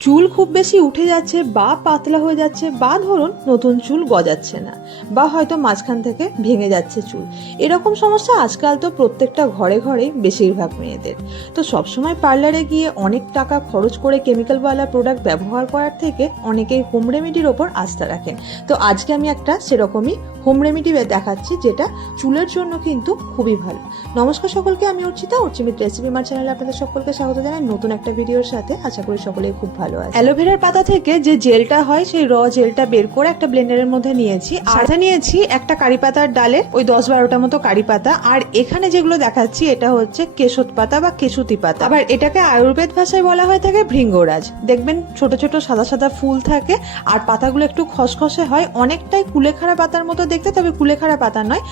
চুল খুব বেশি উঠে যাচ্ছে বা পাতলা হয়ে যাচ্ছে বা ধরুন নতুন চুল গজাচ্ছে না বা হয়তো মাঝখান থেকে ভেঙে যাচ্ছে চুল। এরকম সমস্যা আজকাল তো প্রত্যেকটা ঘরে ঘরে বেশিরভাগ মেয়েদের। তো সবসময় পার্লারে গিয়ে অনেক টাকা খরচ করে কেমিক্যালওয়ালা প্রোডাক্ট ব্যবহার করার থেকে অনেকেই হোম রেমেডির ওপর আস্থা রাখেন। তো আজকে আমি একটা সেরকমই হোম রেমেডি দেখাচ্ছি যেটা চুলের জন্য কিন্তু খুবই ভালো। নমস্কার সকলকে, আমি অর্চিতা, অর্চিমিত রেসিপি মার চ্যানেলে আপনাদের সকলকে স্বাগত জানাই নতুন একটা ভিডিওর সাথে। আশা করি সকলেই খুব ভালো আছে। অ্যালোভেরার পাতা থেকে যে জেলটা হয়, সেই র জেলটা বের করে একটা ব্লেন্ডারের মধ্যে নিয়েছি। সাথে নিয়েছি একটা কারি পাতার ডালের ওই দশ বারোটা মতো কারি পাতা। আর এখানে যেগুলো দেখাচ্ছি, এটা হচ্ছে কেশত পাতা বা কেশুতি পাতা। আবার এটাকে আয়ুর্বেদ ভাষায় বলা হয় থাকে ভৃঙ্গরাজ। দেখবেন ছোট ছোট সাদা সাদা ফুল থাকে, আর পাতাগুলো একটু খসখসে হয়। অনেকটাই কুলেখাড়া পাতার মতো দেখতে, তবে কুলেখাড়া পাতা নয়।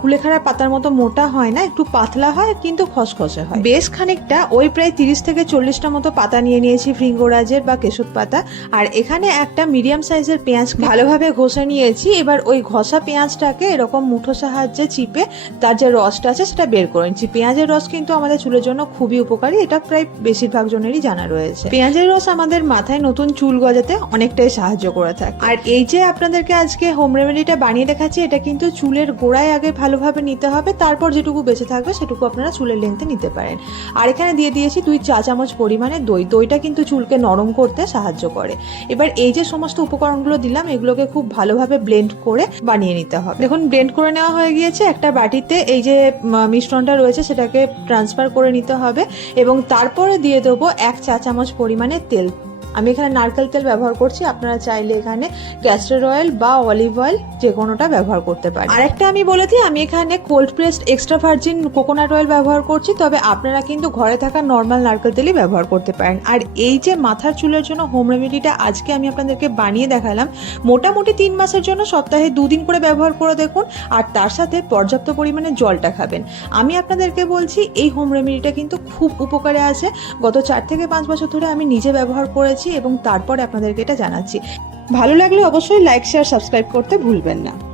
কুলেখাড়া পাতার মতো মোটা হয় না, একটু পাতলা হয়, কিন্তু খসখসে হয়। বেশ খানিকটা, ওই প্রায় তিরিশ থেকে চল্লিশটা মতো পাতা নিয়ে নিয়েছি ভৃঙ্গরাজের বা কেশুত পাতা, আর এখানে একটা মিডিয়াম সাইজের পেঁয়াজ ভালোভাবে ঘষে নিয়েছি। এবার ওই ঘষা পেঁয়াজটাকে এরকম মুঠো সাহায্যে চিপে তার যে রসটা আছে সেটা বের করে নিচ্ছি। পেঁয়াজের রস কিন্তু আমাদের চুলের জন্য খুবই উপকারী, এটা প্রায় বেশিরভাগ জনেরই জানা রয়েছে। পেঁয়াজের রস আমাদের মাথায় নতুন চুল গজাতে অনেকটাই সাহায্য করে থাকে। আর এই যে আপনাদেরকে আজকে হোম রেমেডিটা বানিয়ে দেখাচ্ছি, এটা কিন্তু চুলের গোড়ায় আগে ভালোভাবে নিতে হবে, তারপর যেটুকু বেঁচে থাকবে সেটুকু আপনারা চুলের লেন্থে নিতে পারেন। আর এখানে দিয়ে দিয়েছি দুই চা চামচ পরিমাণে দই। দইটা কিন্তু চুলকে নরম করতে সাহায্য করে। এবার এই যে সমস্ত উপকরণগুলো দিলাম, এগুলোকে খুব ভালোভাবে ব্লেন্ড করে বানিয়ে নিতে হবে। দেখুন ব্লেন্ড করে নেওয়া হয়ে গিয়েছে একটা বাটিতে। এই যে মিশ্রণটা রয়েছে, সেটাকে ট্রান্সফার করে নিতে হবে এবং তারপরে দিয়ে দেবো এক চা চামচ পরিমাণে তেল। আমি এখানে নারকেল তেল ব্যবহার করছি, আপনারা চাইলে এখানে ক্যাস্টার অয়েল বা অলিভ অয়েল যে কোনোটা ব্যবহার করতে পারেন। আরেকটা আমি বলে দিই, আমি এখানে cold pressed extra virgin coconut oil ব্যবহার করছি, তবে আপনারা কিন্তু ঘরে থাকা নর্মাল নারকেল তেলই ব্যবহার করতে পারেন। আর এই যে মাথার চুলের জন্য হোম রেমেডিটা আজকে আমি আপনাদেরকে বানিয়ে দেখালাম, মোটামুটি তিন মাসের জন্য সপ্তাহে দুদিন করে ব্যবহার করে দেখুন, আর তার সাথে পর্যাপ্ত পরিমাণে জলটা খাবেন। আমি আপনাদেরকে বলছি, এই হোম রেমেডিটা কিন্তু খুব উপকারে আছে। গত চার থেকে পাঁচ বছর ধরে আমি নিজে ব্যবহার এবং তারপরে আপনাদেরকে এটা জানাচ্ছি। ভালো লাগলে অবশ্যই লাইক শেয়ার সাবস্ক্রাইব করতে ভুলবেন না।